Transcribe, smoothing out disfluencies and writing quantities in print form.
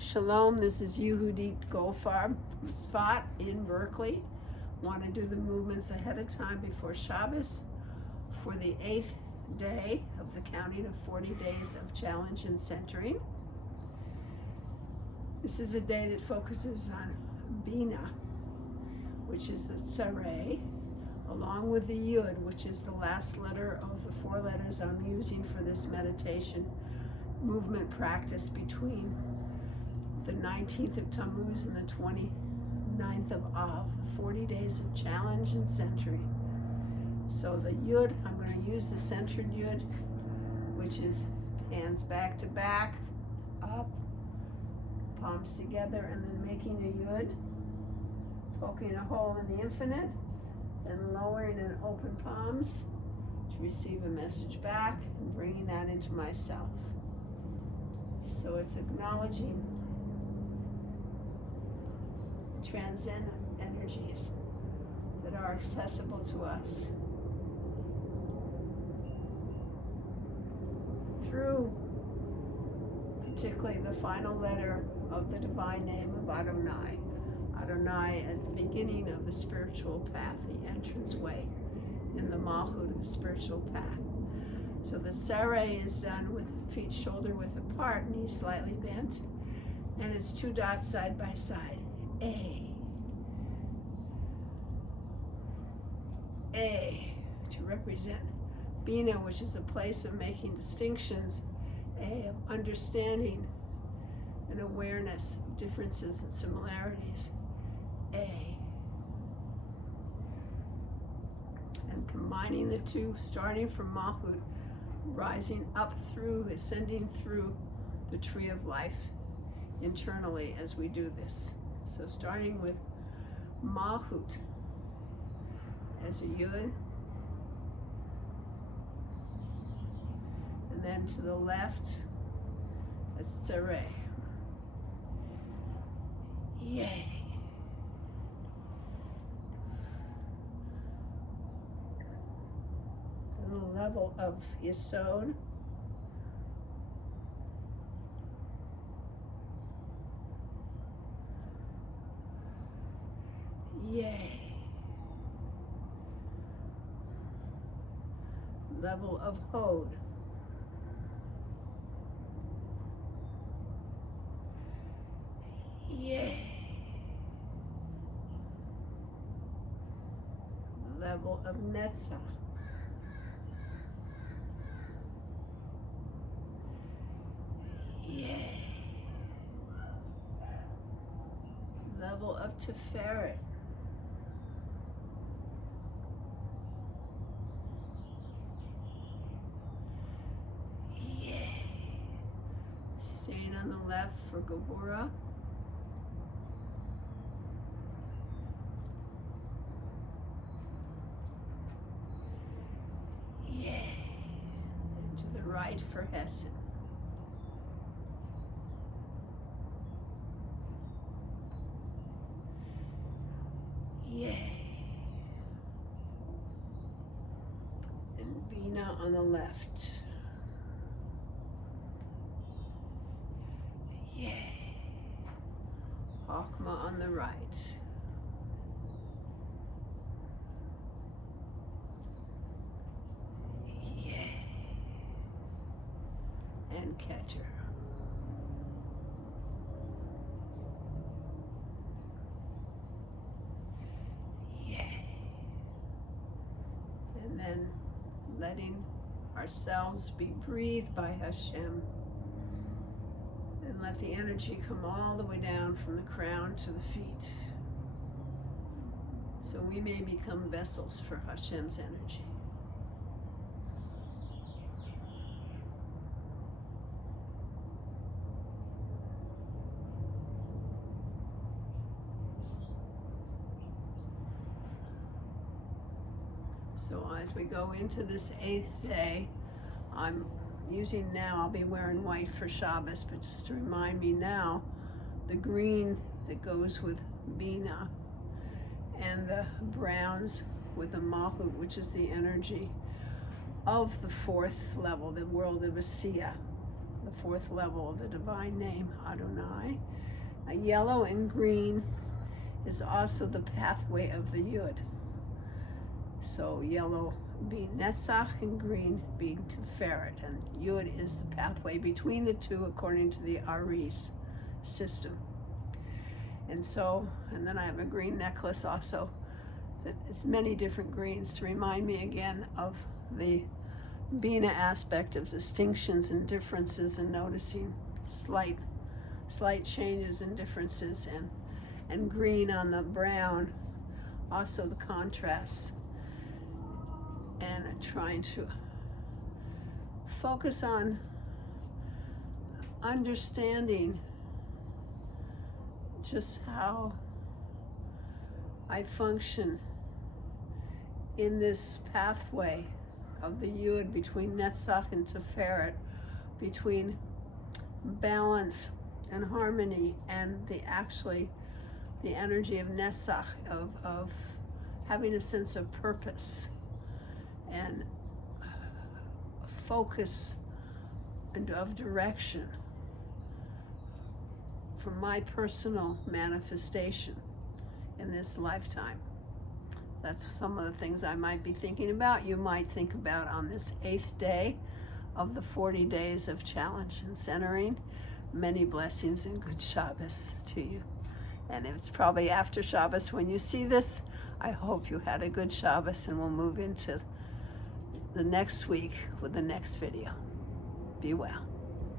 Shalom, this is Yehudit Goldfarb from Sfat in Berkeley. Want to do the movements ahead of time before Shabbos for the 8th day of the counting of 40 days of challenge and centering. This is a day that focuses on Binah, which is the Tzere, along with the Yud, which is the last letter of the 4 letters I'm using for this meditation movement practice between the 19th of Tammuz and the 29th of Av, 40 days of challenge and centering. So the Yud, I'm going to use the centered Yud, which is hands back to back, up, palms together, and then making a Yud, poking a hole in the infinite, and lowering and open palms to receive a message back and bringing that into myself. So it's acknowledging transcendent energies that are accessible to us through particularly the final letter of the divine name of Adonai. Adonai at the beginning of the spiritual path, the entrance way in the Malchut of the spiritual path. So the Tzere is done with feet shoulder width apart, knees slightly bent, and it's 2 dots side by side. A to represent Binah, which is a place of making distinctions, A of understanding and awareness of differences and similarities, A, and combining the two, starting from Malchut, rising up through, ascending through the Tree of Life internally as we do this. So starting with Malchut as a Yud, and then to the left as Tzere. Yay. And the level of Yesod. Yay. Level of Hod. Yay. Level of Netzach. Yay. Level of Tiferet. Yay. Staying on the left for Gevurah. Yay. And to the right for Hesed. Yay. And Binah on the left. Yay. Chokmah on the right. Yay. And Keter. And then letting ourselves be breathed by Hashem, and let the energy come all the way down from the crown to the feet, so we may become vessels for Hashem's energy. So as we go into this 8th day, I'm using now, I'll be wearing white for Shabbos, but just to remind me now, the green that goes with Binah, and the browns with the Malchut, which is the energy of the 4th level, the world of Asiya, the fourth level of the divine name, Adonai. Yellow and green is also the pathway of the Yud. So yellow being Netzach and green being Tiferet, and Yud is the pathway between the two according to the Aris system. And so, and then I have a green necklace also. It's many different greens to remind me again of the Binah aspect of distinctions and differences and noticing slight changes and differences, and green on the brown, also the contrasts, and trying to focus on understanding just how I function in this pathway of the Yud between Netzach and Tiferet, between balance and harmony and the energy of Netzach, of having a sense of purpose and focus and of direction for my personal manifestation in this lifetime. That's some of the things I might be thinking about. You might think about on this 8th day of the 40 days of challenge and centering. Many blessings and good Shabbos to you. And it's probably after Shabbos when you see this. I hope you had a good Shabbos, and we'll move into the next week with the next video. Be well.